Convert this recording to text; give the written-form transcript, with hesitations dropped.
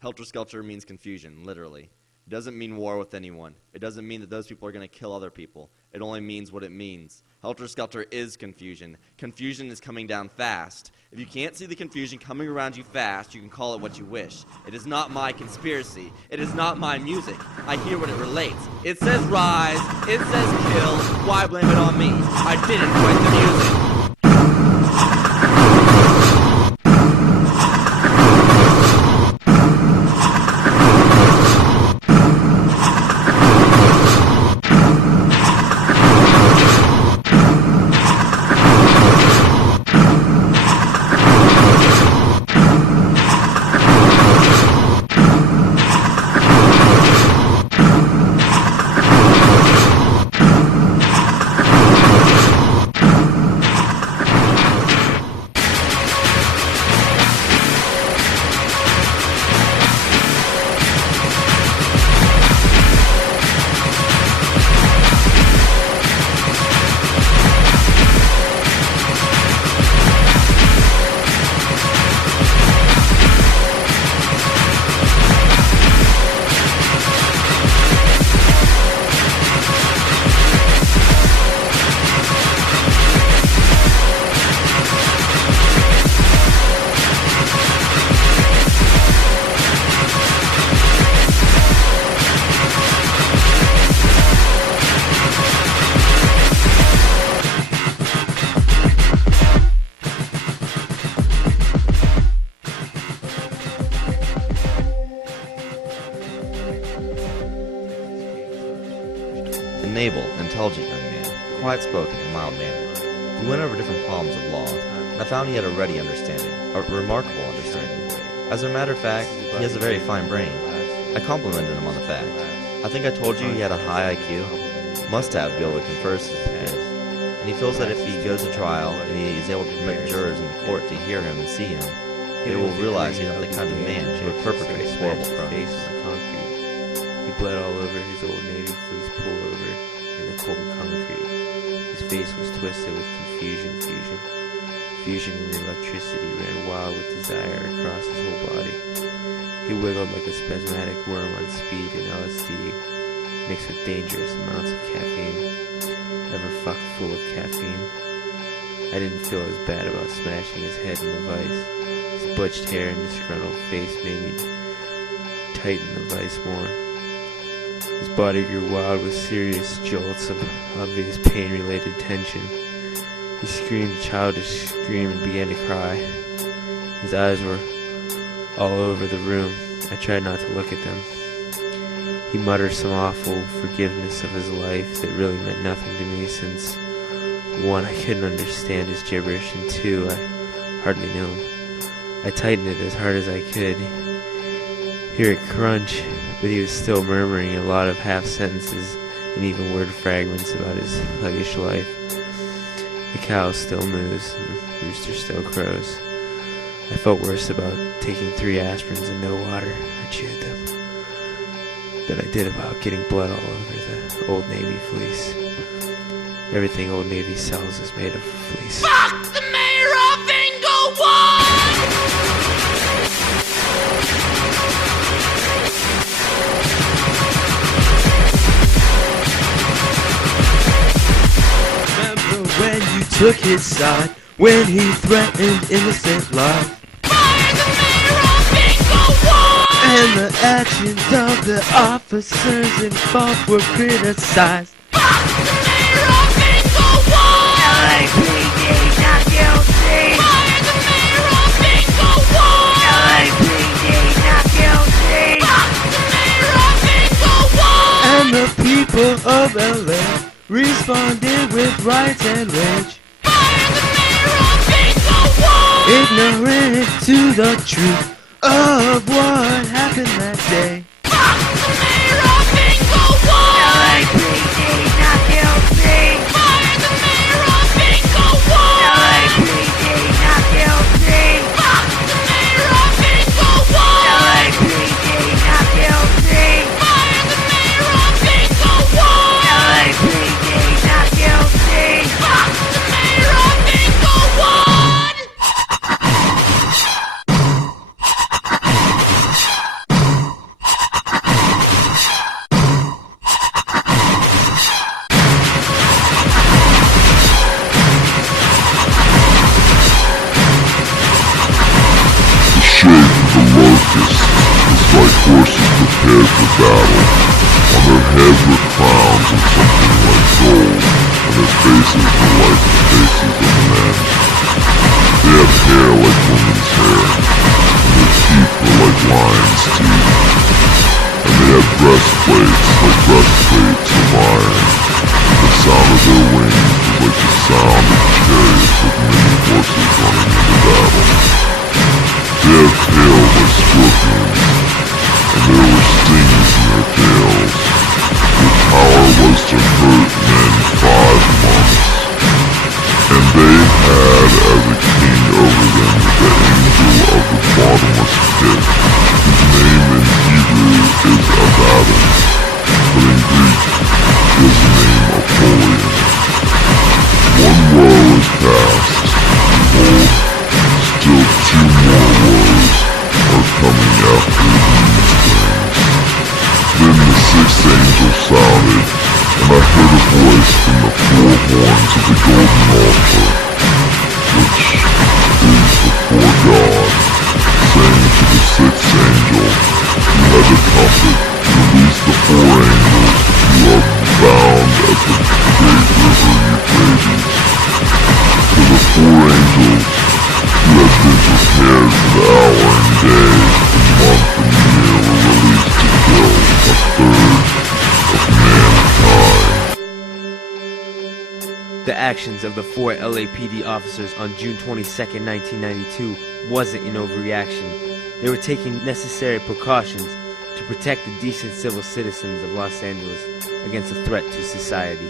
Helter Skelter means confusion, literally. It doesn't mean war with anyone. It doesn't mean that those people are going to kill other people. It only means what it means. Helter Skelter is confusion. Confusion is coming down fast. If you can't see the confusion coming around you fast, you can call it what you wish. It is not my conspiracy. It is not my music. I hear what it relates. It says rise. It says kill. Why blame it on me? I didn't write the music. An able, intelligent young man, quiet-spoken and mild-mannered. We went over different problems of law, and I found he had a ready understanding, a remarkable understanding. As a matter of fact, he has a very fine brain. I complimented him on the fact. I think I told you he had a high IQ. Must have to be able to converse with his peers. And he feels that if he goes to trial and he is able to permit jurors in the court to hear him and see him, they will realize he's not the kind of man who would perpetrate horrible crimes. He bled all over his old Navy fleece pullover in the cold concrete. His face was twisted with confusion. Fusion and electricity ran wild with desire across his whole body. He wiggled like a spasmodic worm on speed and LSD, mixed with dangerous amounts of caffeine. Never fuck full of caffeine. I didn't feel as bad about smashing his head in the vice. His butched hair and disgruntled face made me tighten the vice more. His body grew wild with serious jolts of obvious pain-related tension. He screamed a childish scream and began to cry. His eyes were all over the room. I tried not to look at them. He muttered some awful forgiveness of his life that really meant nothing to me, since 1, I couldn't understand his gibberish, and 2, I hardly knew him. I tightened it as hard as I could. Hear it crunch, but he was still murmuring a lot of half sentences and even word fragments about his sluggish life. The cow still moos, and the rooster still crows. I felt worse about taking 3 aspirins and no water. I chewed them. Than I did about getting blood all over the Old Navy fleece.'t Old Navy sells is made of fleece. Fuck the mayor of Inglewood! Remember when you took his side, when he threatened innocent life? Fire the mayor of Inglewood! And the actions of the officers involved were criticized. Fuck the mayor of Inglewood! LAPD not guilty! Fire the mayor of Inglewood! LAPD not guilty! Fuck the mayor of Inglewood! And the people of LA responded with riots and rage, Fire the mayor of Inglewood! ignorant to the truth of what happened that day. Fuck the mayor of Inglewood! LAPD not guilty! Fire the mayor of Inglewood! LAPD not guilty! Fuck the mayor of Inglewood! LAPD not guilty! Fire the mayor of Inglewood! LAPD not guilty! Fuck the mayor of Inglewood! shape of the locusts was like horses prepared for battle. On their heads were crowns of something like gold, and their faces were like the faces of men. They had hair like women's hair, and their teeth were like lions' teeth. And they had breastplates like breastplates of iron. The sound of their wings was like the sound of chariots with many horses running into battle. They had tails like scorpions, and there were stings in their tails. Their power was to hurt men 5 months. And they had as a king over them the angel of the bottomless pit, whose name in Hebrew is Abaddon, but in Greek is the name Apollyon. One woe is past. Behold, still 2 more woes are coming after these things. Then the 6th angel sounded, and I heard a voice from the 4 horns of the golden altar, which is before God, saying to the 6th angel, who had the trumpet, release the 4 angels who are bound at the great river Euphrates. For the 4 angels who had been prepared for the hour and day, and month and year were released to kill 1/3 of mankind. The actions of the 4 LAPD officers on June 22, 1992 wasn't an overreaction. They were taking necessary precautions to protect the decent civil citizens of Los Angeles against a threat to society.